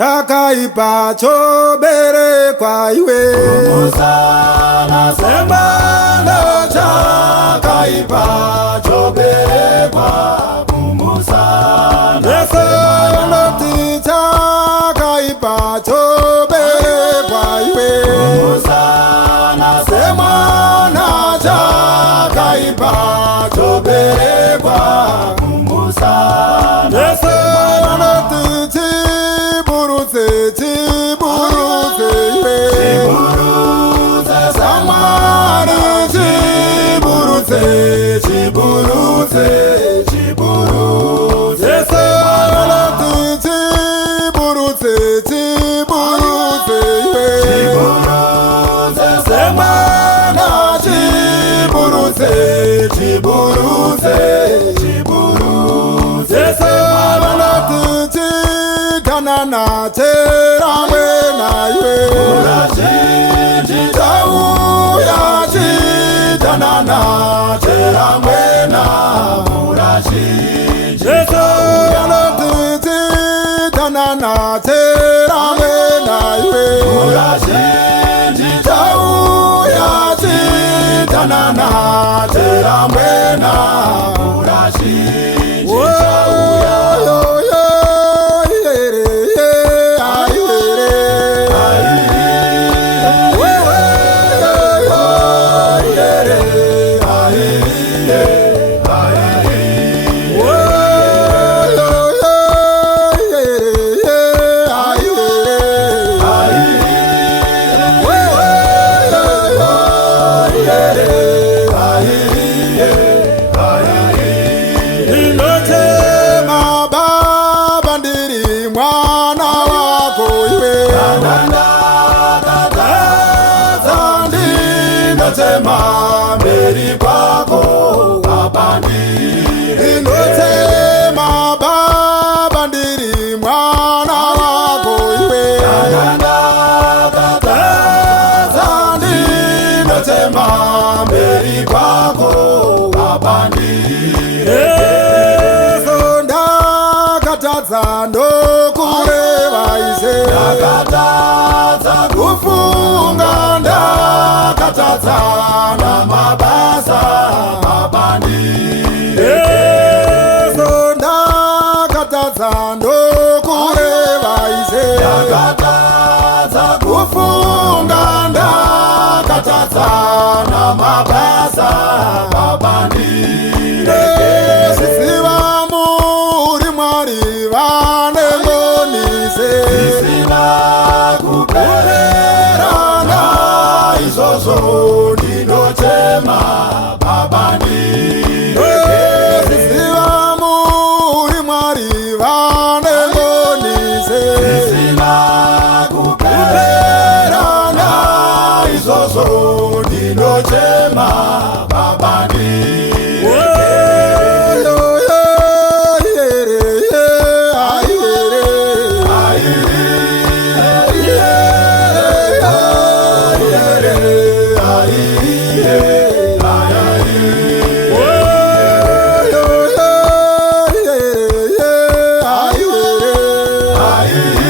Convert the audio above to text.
Yakaipa chobere kwa iwe Kumusana semana chakaipa chobere kwa kumusana Neselo ticha kaipa chobere kwa iwe Kumusana semana chakaipa chobere kwa kumusana Neselo tichi burutse iwe Chiburutse samana chiburutse Neselo tichi burutse iwe Chiburutse semana chiburutse Neselo tichi kanana teramwe na iwe Chitauya chitanana cheramwena Neselo tichi kanana teramwe na iwe Chitauya chitanana cheramwena Inotema mberi kwako abandiri Inotema baba ndiri mwana wako iwe Inotema mberi kwako abandiri Sonda katadza ndokureva ise Ndakatadza kufunga ndakatadza namabasa abandiri Sonda katadza ndokureva ise Ndakatadza kufunga ndakatadza namabasa abandiri Siva muri mwari vane ngonise Sisina kuperana izozo ndinotema babandiri Siva muri mwari vane ngonise Sisina kuperana izozo ndinotema babandiri Aye.